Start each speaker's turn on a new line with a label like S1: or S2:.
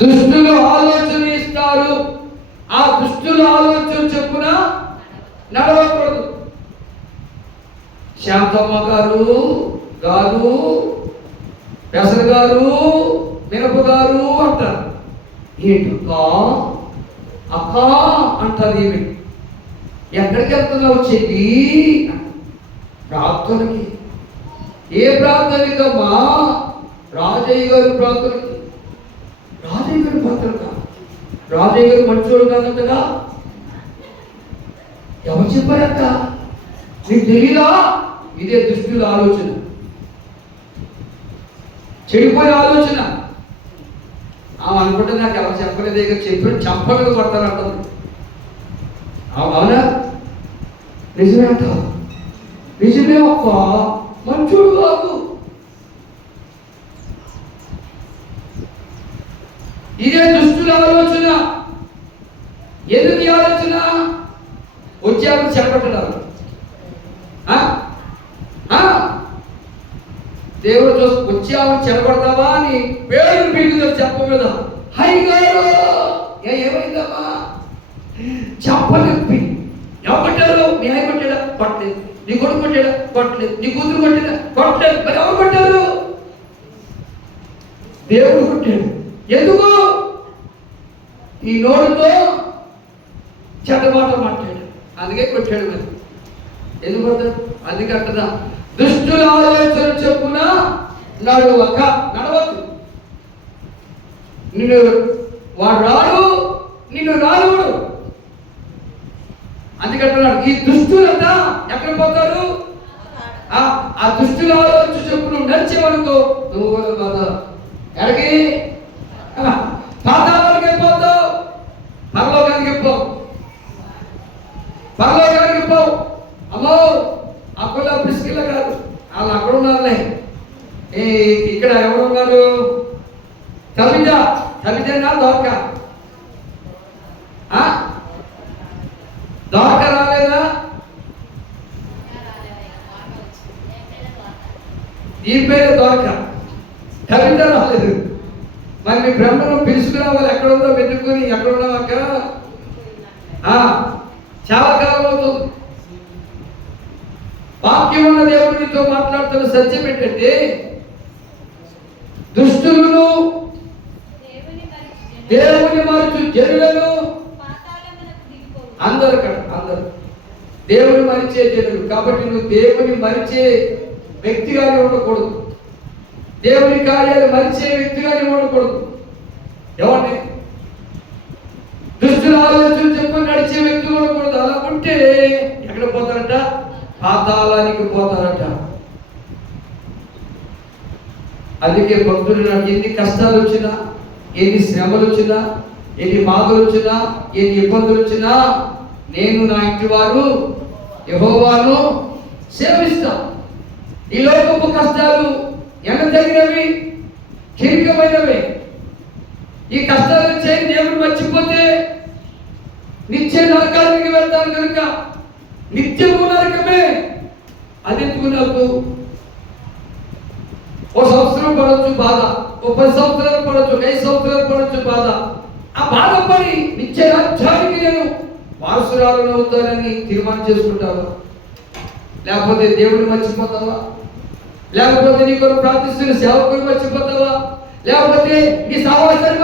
S1: దుష్టులు ఆలోచన ఇస్తారు ఆ దుష్టుల ఆలోచన చెప్పున నడవకూడదు. శాంతమ్మ గారు గారు పెసర గారు మినప గారు అంటారు. ఏంటక్క అక్క? అంటారు ఏమి ఎక్కడికి వెళ్తున్నావు చెల్లి? ప్రార్థనకి. ఏ ప్రార్థనకమ్మా రాజయ్య గారు ప్రార్థనకి. రాజయ్య గారు మంచోడు కాదంటగా? ఎవరు చెప్పారక్క నీకు తెలీదా? ఇదే దుష్టుల ఆలోచన. చెడిపోయిన ఆలోచన. ఆమె అనుకుంటే నాకు ఎవరు చెప్పలేదు ఇక చెప్పిన చెప్పలేదు కొడతానంటుంది అవు- అవునా? నిజమే అంట నిజమే ఒక్క మంచోడు కాదు. ఇదే దుష్టు దుష్టుల ఆలోచన. ఎందుకు ఆలోచన? వచ్చామని చెప్పట్లేదు ఆ? ఆ? దేవుడు చూసి వచ్చావు చెడగొడతావా అని పేరు పీకులు చెప్పలేదు హై గారు! ఏమైందమ్మా? చెప్పలేదు ఎవరు కొట్టారు? మీ ఆయన కొట్టాడా? కొట్టలేదు. నీ కొడుకు కొట్టాడా? కొట్టలేదు. నీ కూతురు కొట్టాడా? కొట్టలేదు. మరి ఎవరు కొట్టారు? దేవుడు కొట్టాడు. ఎందుకు? ఈ నోరుతో చెడ్డమాట మాట్లాడు అందుకే కొట్టాడు మరి. ఎందుకు కొడతాడు? అందుకే అంటదా దుష్టుల ఆలోచన చెప్పున నడువక నడవద్దు నిన్ను వాడు రాడు నిన్ను రానుడు అందుకంటున్నాడు ఈ దుష్టులంతా ఎక్కడ పోతారు? ఆ ఆ దుష్టుల ఆలోచన చెప్పు నువ్వు నడిచేవనుకో. నువ్వు కూడా ఎక్కడికి? అక్కడ పిసికిల కాదు వాళ్ళు అక్కడ ఉన్నారులే. ఏ ఇక్కడ ఎవరు ఉన్నారు? తమిజ తమిజనా దోక దోక రాలేదా? ఈ పేరు దోక కవిత రాలేదు. మరి మీ బ్రహ్మను పిలుచుకురావాలి ఎక్కడ ఉందో వెతుక్కుని ఎక్కడ ఉన్నావు అక్కడ ఆ, చాలా కాలం అవుతుంది వాక్యం ఉన్న దేవుడు నీతో మాట్లాడుతున్న సత్యం ఏంటంటే దుష్టులను దేవుని మరచు జనులను అందరు అక్కడ అందరు. దేవుని మరిచే జనులు. కాబట్టి నువ్వు దేవుని మరిచే వ్యక్తిగానే ఉండకూడదు. దేవుని కార్యాలు మరిచే వ్యక్తిగానే ఉండకూడదు. ఎవరిని దుష్టుల ఆలోచన చెప్పి నడిచే వ్యక్తి ఉండకూడదు. అలా ఉంటే ఎక్కడ పోతారట? పాతాళానికి పోతారట. అందుకే భక్తుడు నాకు ఎన్ని కష్టాలు వచ్చినా ఎన్ని శ్రమలు వచ్చినా ఎన్ని బాధలు వచ్చినా ఎన్ని ఇబ్బందులు వచ్చినా నేను నా ఇంటి వారు యహోవాను సేవిస్తా. ఈ లోకపు కష్టాలు ఎంత తగినవి ఈ కష్టాలు చేయి దేవుడు మర్చిపోతే నిత్య నరకానికి వెళ్తాను కనుక నిత్యము నరకమే అది ఎందుకు నాకు ఓ సంవత్సరం పడవచ్చు బాధ ఓ పది సంవత్సరాలు పడవచ్చు ఐదు సంవత్సరాలు పడవచ్చు బాధ. ఆ బాధ పడి నిత్య రాజ్యానికి నేను వారసురాలను అవుతానని తీర్మానం చేసుకుంటావా లేకపోతే దేవుడిని మర్చిపోతావా? లేకపోతే నీ కొరకు ప్రార్థిస్తున్న సేవకుని మర్చిపోతావా? లేకపోతే నీ సావాసాన్ని